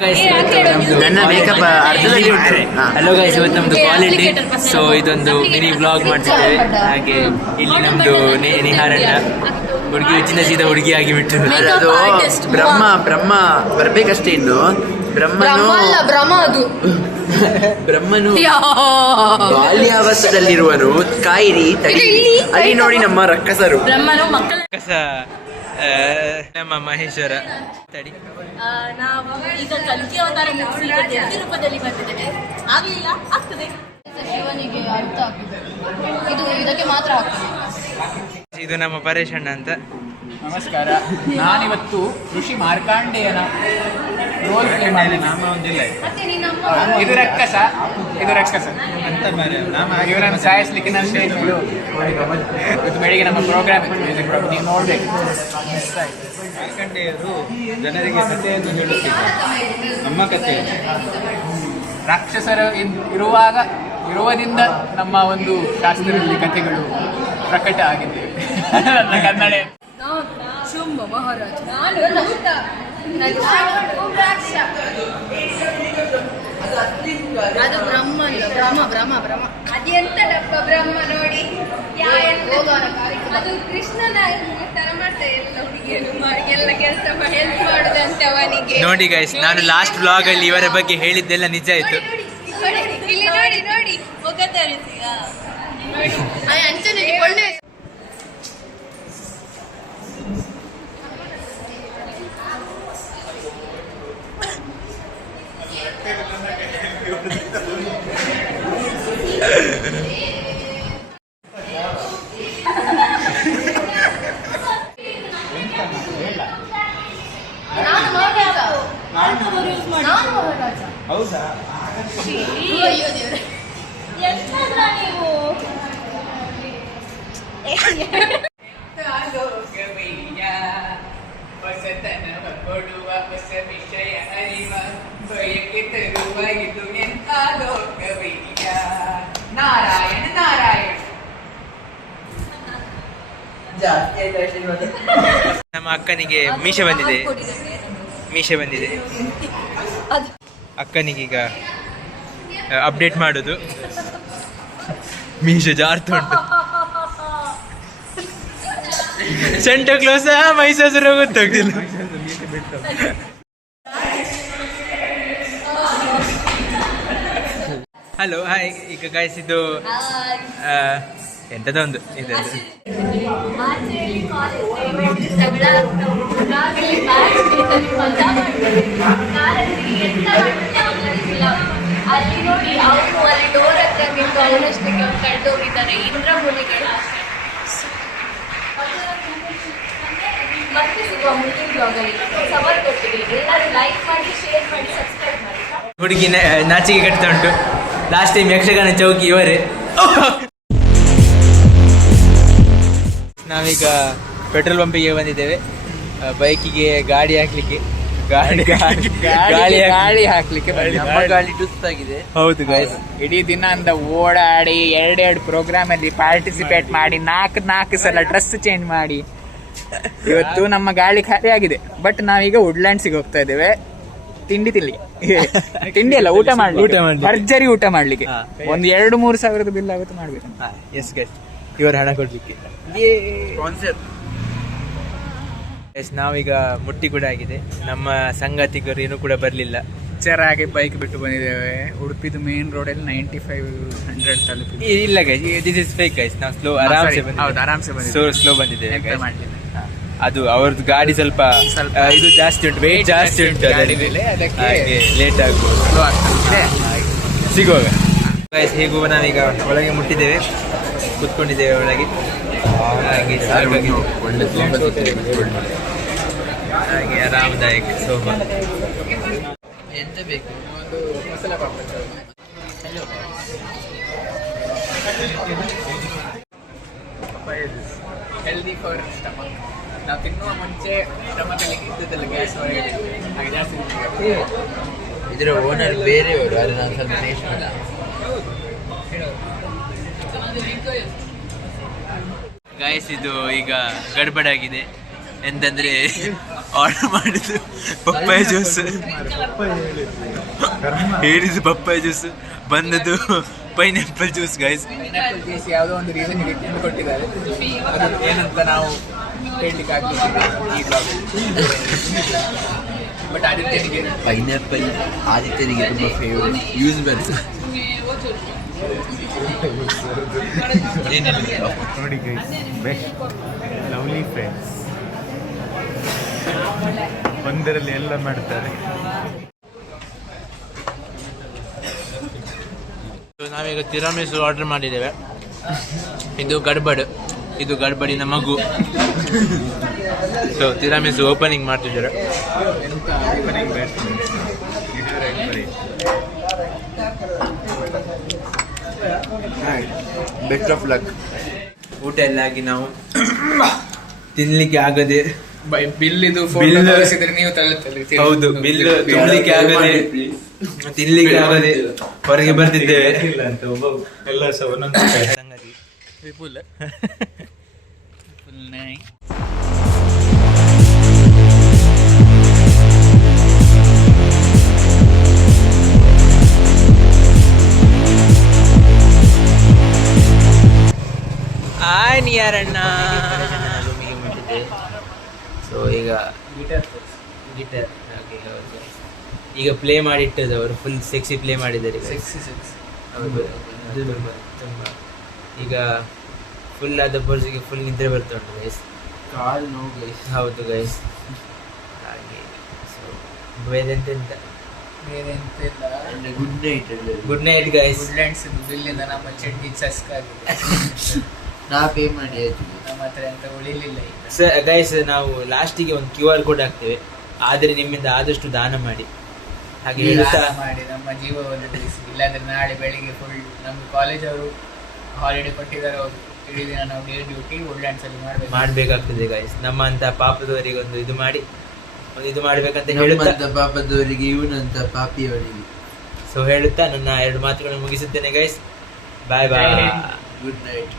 ನನ್ನ ಮೇಕಪ್ ಅರ್ಧದಲ್ಲಿ ಉಂಟು hello guys ಇವತ್ತು ನಮ್ದು ಕ್ವಾಲಿಟಿ ಸೊ ಇದೊಂದು ಮಿನಿ ವ್ಲಾಗ್ ಮಾಡ್ತಿದ್ದೇವೆ. ಹಾಗೆ ಇಲ್ಲಿ ನಮ್ದು ನಿಹಾರಣ್ಣ ಹುಡುಗಿ ಹೆಚ್ಚಿನ ಸೀದಾ ಹುಡುಗಿ ಆಗಿಬಿಟ್ಟು ಅದು- ಬ್ರಹ್ಮ ಬ್ರಹ್ಮ ಬರ್ಬೇಕಷ್ಟೇ ಇನ್ನು. ಬ್ರಹ್ಮನು ಬ್ರಹ್ಮ ಅದು. ಬ್ರಹ್ಮನು ಬಾಲ್ಯಾವಸ್ಥದಲ್ಲಿರುವನು ಕಾಯಿರಿ ತಡಿ. ಅಲ್ಲಿ ನೋಡಿ ನಮ್ಮ ರಕ್ಕಸರು. ಬ್ರಹ್ಮನು ಮಕ್ಕಳ ಕಸ ಆ, ನಮ್ಮ ಮಹೇಶ್ವರ. ತಡಿ. ನಾವು ಈಗ ಕಲ್ಕಿ ಅವತಾರ ಮುಗಿಸಿ ಈಗ ದೇವಿ ರೂಪದಲ್ಲಿ ಬಂದಿದ್ದೇವೆ. ಆಗ್ಲಿಲ್ಲ? ಆಗ್ತದೆ. ಶಿವನಿಗೆ ಅರ್ಥ ಆಗ್ತದೆ. ಇದು ಇದಕ್ಕೆ ಮಾತ್ರ ಆಗ್ತದೆ. ಇದು ನಮ್ಮ ಪರೇಶಣ್ಣ ಅಣ್ಣ ಅಂತ. ನಮಸ್ಕಾರ. ನಾನಿವತ್ತು ಋಷಿ ಮಾರ್ಕಾಂಡೇಯನ ರೋಲ್ ಪ್ಲೇ ಮಾಡಿದ್ದೀನಿ ಇದು. ರಕ್ಕಸ ಇದು ರಕ್ಕಸ ಇವರನ್ನು ಸಾಯಿಸ್ಲಿಕ್ಕೆ ನನ್ನ ಸ್ಟೇಜ್. ಇವತ್ತು ಬೆಳಿಗ್ಗೆ ನಮ್ಮ ಪ್ರೋಗ್ರಾಮ್ ಇತ್ತು ಮ್ಯೂಸಿಕ್ ಪ್ರೋಗ್ರಾಮ್ ನೀವು ನೋಡ್ಬೇಕು. ಮಾರ್ಕಂಡೇಯರು ಜನರಿಗೆ ಕಥೆಯನ್ನು ಹೇಳುತ್ತಿದ್ದಾರೆ. ನಮ್ಮ ಕಥೆ ರಾಕ್ಷಸರು ಇರುವಾಗ ಇರುವುದರಿಂದ ನಮ್ಮ ಒಂದು ಶಾಸ್ತ್ರದಲ್ಲಿ ಕಥೆಗಳು ಪ್ರಕಟ ಆಗಿದೆ ನನ್ನ ಕನ್ನಡ ಶುಂಭ ಮಹಾರಾಜ ಅದು ಬ್ರಹ್ಮ ಅಲ್ಲ ಬ್ರಹ್ಮ ಬ್ರಹ್ಮ ಬ್ರಹ್ಮ ಅದೆಂತದಪ್ಪ ಬ್ರಹ್ಮ ನೋಡಿ ಅದು ಕೃಷ್ಣನ ತರ ಮಾಡ್ತಾರೆ ಎಲ್ಲ ಹುಡುಗಿಯರು ಮಾಡಿ ಎಲ್ಲ ಕೆಲಸ ಹೆಲ್ಪ್ ಮಾಡುದಂತೆ ಅವನಿಗೆ ನೋಡಿ ಗೈಸ್ ನಾನು ಲಾಸ್ಟ್ ಬ್ಲಾಗ್ ಅಲ್ಲಿ ಇವರ ಬಗ್ಗೆ ಹೇಳಿದ್ದೆಲ್ಲ ನಿಜ ಆಯ್ತು ನೋಡಿ, ಇಲ್ಲಿ ನೋಡಿ ನೋಡಿ ಮುಖ ತೋರಿಸಿ ಆ. ಅಂಚನೆ ಒಳ್ಳೆ ನಾನು ಮಹಾರಾಜ ನಾನು ಮಹಾರಾಜ ಹೌದಾ ಅಯ್ಯೋ ದೇವ್ರೆ ಎಂತದ್ರ ನೀವು ಹೊಸತನವ ಕೊಡುವ ಹೊಸ ವಿಷಯ ಅರಿವ ಬಯಕೆ ತರುವ ಇದು ಎಂತ ಲೋಕವಯ್ಯ ನಾರಾಯಣ ನಾರಾಯಣ ನಮ್ಮ ಅಕ್ಕನಿಗೆ ಮೀಸೆ ಬಂದಿದೆ. ಮೀಸೆ ಬಂದಿದೆ. ಅಕ್ಕನಿಗೀಗ ಅಪ್ಡೇಟ್ ಮಾಡುದು. ಮೀಸೆ ಜಾರ್ತು ಉಂಟು. ಸೆಂಟರ್ ಕ್ಲೋಸ್ ಮೈಸೂರು ಗೊತ್ತಾಗ್ತಿಲ್ಲ ಹಲೋ ಹಾಯ್ ಈಗ ಗಾಯಿಸಿದ್ದು ಎಂಥದೊಂದು ಇದೊಂದು. ಅಲ್ಲಿ ನೋಡಿ ಅವನು ಅಲ್ಲಿ ಡೋರ್ ಹತ್ರ ಬಿಟ್ಟು ಅವನಷ್ಟಕ್ಕೆ ಅವ್ನು ಕಳೆದೋಗಿದ್ದಾನೆ ಇಂದ್ರಮುನಿಗೆ ಮತ್ತೆ ಸಿಗುವ ಮುಂದಿನ ಬ್ಲಾಗಲ್ಲಿ ಸವರ್ ಕೊಟ್ಟಿಗೆ ಎಲ್ಲರೂ ಲೈಕ್ ಮಾಡಿ ಶೇರ್ ಮಾಡಿ ಸಬ್ಸ್ಕ್ರೈಬ್ ಮಾಡಿ ಹುಡುಗಿ ನಾಚಿಗೆ ನಾಚಿಕೆ ಕಟ್ತಾ ಉಂಟು. ಲಾಸ್ಟ್ ಟೈಮ್ ಯಕ್ಷಗಾನ ಚೌಕಿ ಇವರೇ. ನಾವೀಗ ಪೆಟ್ರೋಲ್ ಪಂಪಿಗೆ ಬಂದಿದ್ದೇವೆ. ಬೈಕಿಗೆ ಗಾಡಿ ಹಾಕ್ಲಿಕ್ಕೆ. ಗಾಡಿ ಗಾಡಿ ಗಾಳಿ ಗಾಳಿ ಹಾಕ್ಲಿಕ್ಕೆ ನಮ್ಮ ಗಾಳಿ ಹೌದು ಗಾಯ್ಸ್ ಇಡೀ ದಿನ ಅಂದ ಓಡಾಡಿ ಎರಡೆರಡು ಪ್ರೋಗ್ರಾಮ್ ಅಲ್ಲಿ ಪಾರ್ಟಿಸಿಪೇಟ್ ಮಾಡಿ. ನಾಲ್ಕು ನಾಲ್ಕು ಸಲ ಡ್ರೆಸ್ ಚೇಂಜ್ ಮಾಡಿ. ಇವತ್ತು ನಮ್ಮ ಗಾಳಿ ಖಾಲಿ ಆಗಿದೆ. ಬಟ್ ನಾವೀಗ ವುಡ್ಲ್ಯಾಂಡ್ಸಿಗೆ ಹೋಗ್ತಾ ಇದ್ದೇವೆ. ತಿಂಡಿ ತಿನ್ಲಿ. ತಿಂಡಿ ಅಲ್ಲ ಊಟ ಮಾಡ್ಲಿ ಊಟ ಮಾಡ್ಲಿಕ್ಕೆ. ಭರ್ಜರಿ ಊಟ ಮಾಡ್ಲಿಕ್ಕೆ. ಒಂದು ಎರಡು ಮೂರು ಸಾವಿರದ ಬಿಲ್ ಆಗುತ್ತೆ ಮಾಡ್ಬೇಕು ಎಸ್ ಗೈಸ್ ಇವರು ಹಣ ಕೊಡ್ಲಿಕ್ಕೆ. ಎಸ್ ನಾವೀಗ ಮುಟ್ಟಿ ಕೂಡ ಆಗಿದೆ. ನಮ್ಮ ಸಂಗಾತಿಗರು ಏನೂ ಕೂಡ ಬರಲಿಲ್ಲ. ಚೆನ್ನಾಗಿ ಬೈಕ್ ಬಿಟ್ಟು ಬಂದಿದ್ದೇವೆ. ಉಡುಪಿದು ಮೇನ್ ರೋಡಲ್ಲಿ ನೈಂಟಿ ಫೈವ್ ಹಂಡ್ರೆಡ್ ತಲುಪಿ ಇಲ್ಲ guys this is fake guys ನಾವು ಸ್ಲೋ ಆರಾಮ್ಸೆ ಹೌದು ಆರಾಮ್ಸೆ ಬಂದಿದ್ದೇವೆ. ಸ್ಲೋ ಬಂದಿದ್ದೇವೆ ಅದು ಅವ್ರದ್ದು ಗಾಡಿ ಸ್ವಲ್ಪ ಸ್ವಲ್ಪ ಇದು ಜಾಸ್ತಿ ಉಂಟು ವೇಟ್ ಜಾಸ್ತಿ ಉಂಟು ಅದಕ್ಕೆ ಲೇಟ್ ಆಗ್ಬೋದು. ಸಿಗುವಾಗ. ಗೈಸ್ ಹೇಗೂ ನಾವೀಗ ಒಳಗೆ ಮುಟ್ಟಿದ್ದೇವೆ. ಕುತ್ಕೊಂಡಿದ್ದೇವೆ ಒಳಗೆ. ಹಾಗೆ ಆರಾಮದಾಯಕ ಸೋಫಾ ಎಂತ ಬೇಕು? ಮಸಾಲ ಹೆಲ್ದಿ ಫಾರ್ ಸ್ಟಮಕ್ ನಾವು ತಿನ್ನುವ ಮುಂಚೆ ಸ್ಟಮಕಲ್ಲಿ ಇದ್ದದಲ್ಲ ಗ್ಯಾಸ್ ಹೊರಗಡೆ ಹಾಗೆ ಜಾಸ್ತಿ ಇದ್ರ ಓನರ್ ಬೇರೆಯವರು ಅದು ನಾನು ಸ್ವಲ್ಪ ಟೇಸ್ಟ್ ಮಾಡ ಗಾಯಸ್ ಇದು ಈಗ ಗಡ್ಬಡಾಗಿದೆ. ಎಂತಂದ್ರೆ ಆರ್ಡರ್ ಮಾಡಿದ್ದು ಪಪ್ಪಾಯ ಜ್ಯೂಸ್ ಹೇಳಿದ್ದು ಪಪ್ಪಾಯ ಜ್ಯೂಸ್ ಬಂದದ್ದು pineapple juice guys pineapple juice ಯಾವುದೋ ಒಂದು ರೀಸನ್ ಕೊಟ್ಟಿದ್ದಾರೆ ಅದು ಏನಂತ ನಾವು ಹೇಳಲಿಕ್ಕೆ ಈ ಬ್ಲಾಗ್ ಬಟ್ ಆದಿತ್ಯನಿಗೆ ಪೈನಾಪಲ್ ಆದಿತ್ಯನಿಗೆ ತುಂಬ ಫೇವರೇಟ್ ಯೂಸ್ ಬರ್ತದೆ ನೋಡಿ ಗೈಸ್ ಬೆಸ್ಟ್ ಲವ್ಲಿ ಫ್ರೆಂಡ್ಸ್ ಒಂದರಲ್ಲಿ ಎಲ್ಲ ಮಾಡ್ತಾರೆ. ನಾವೀಗ ತಿರಾಮಿಸು ಆರ್ಡರ್ ಮಾಡಿದ್ದೇವೆ. ಇದು ಗಡ್ಬಡ್. ಇದು ಗಡ್ಬಡಿನ ಮಗು. ಸೊ ತಿರಾಮಿಸು ಓಪನಿಂಗ್ ಮಾಡ್ತಿದ್ದಾರೆ. ಬೆಸ್ಟ್ ಆಫ್ ಲಕ್ ಊಟ ಎಲ್ಲ ಆಗಿ ನಾವು ತಿನ್ಲಿಕ್ಕೆ ಆಗದೆ ಬಿಲ್ ಇದು ಬಿಲ್ ಕಳಿಸಿದ್ರೆ ತೋರಿಸಿದ್ರೆ ನೀವು ತಳ್ಳುತ್ತಲ್ಲಿ ಹೌದು ಬಿಲ್ ತುಂಬಲಿಕ್ಕೆ ಆಗದೆ ತಿನ್ಲಿಕ್ಕೆ ಆಗದೆ ಹೊರಗೆ ಬರ್ತಿದ್ದೇವೆ ಇಲ್ಲ ಅಂತ ಒಬ್ಬ ಎಲ್ಲ ಸಹ ಒಂದೊಂದು ಸಂಗತಿ ವಿಪುಲ್ ಫುಲ್ ನೈ ಈಗ ಗಿಟಾರ್ ಗಿಟಾರ್ ಈಗ ಪ್ಲೇ ಮಾಡಿಟ್ಟದ್ದು ಅವರು ಫುಲ್ ಸೆಕ್ಸಿ ಪ್ಲೇ ಮಾಡಿದ್ದಾರೆ ಸೆಕ್ಸಿ ಸೆಕ್ಸಿ ಅದು ತುಂಬ ತುಂಬ ಈಗ ಫುಲ್ ಆದ ಪರ್ಸಿಗೆ ಫುಲ್ ನಿದ್ರೆ ಬರ್ತಾ ಉಂಟು ಗೈಸ್ ಕಾಲ್ ನೋ ಗೈಸ್ ಹೌದು ಗೈಸ್ ಹಾಗೆ ಸೊ ಬೇರೆ ಎಂತೆಂತ ಬೇರೆ ಎಂತ ಇಲ್ಲ good night good night guys Woodlands ಬಿಲ್ಲಿಂದ ನಮ್ಮ ಚಟ್ನಿ ಚಸ್ಕ್ ಆಗಿದೆ ನಾ ಪೇ ಮಾಡಿ ಆಯ್ತು ನಮ್ಮ ಹತ್ರ ಎಂತ ಉಳಿಲಿಲ್ಲ ಈಗ. ಸರ್ ಗೈಸ್ ನಾವು ಲಾಸ್ಟಿಗೆ ಒಂದು ಕ್ಯೂ ಆರ್ ಕೋಡ್ ಹಾಕ್ತೇವೆ. ಆದರೆ ನಿಮ್ಮಿಂದ ಆದಷ್ಟು ದಾನ ಮಾಡಿ. ಹಾಗೆ ಹೇಳ್ತಾ ದಾನ ಮಾಡಿ ನಮ್ಮ ಜೀವವನ್ನು ಉಳಿಸಿ. ಇಲ್ಲಾಂದ್ರೆ ನಾಳೆ ಬೆಳಿಗ್ಗೆ ಫುಲ್ ನಮ್ಮ ಕಾಲೇಜ್ ಅವರು ಹಾಲಿಡೇ ಕೊಟ್ಟಿದ್ದಾರೆ ಅವರು ಇಡೀ ದಿನ ನಾವು ಡೇ ಡ್ಯೂಟಿ ವುಡ್ಲ್ಯಾಂಡ್ಸ್ ಅಲ್ಲಿ ಮಾಡ್ಬೇಕು. ಮಾಡ್ಬೇಕಾಗ್ತದೆ ಗೈಸ್ ನಮ್ಮಂತ ಪಾಪದವರಿಗೆ ಒಂದು ಇದು ಮಾಡಿ. ಒಂದು ಇದು ಮಾಡ್ಬೇಕಂತ ಹೇಳುತ್ತಾ? ನಮ್ಮಂತ ಪಾಪದವರಿಗೆ ಇವನಂತ ಪಾಪಿಯವರಿಗೆ. ಸೊ ಹೇಳುತ್ತಾ? ನನ್ನ ಎರಡು ಮಾತುಗಳನ್ನು ಮುಗಿಸುತ್ತೇನೆ guys bye bye good night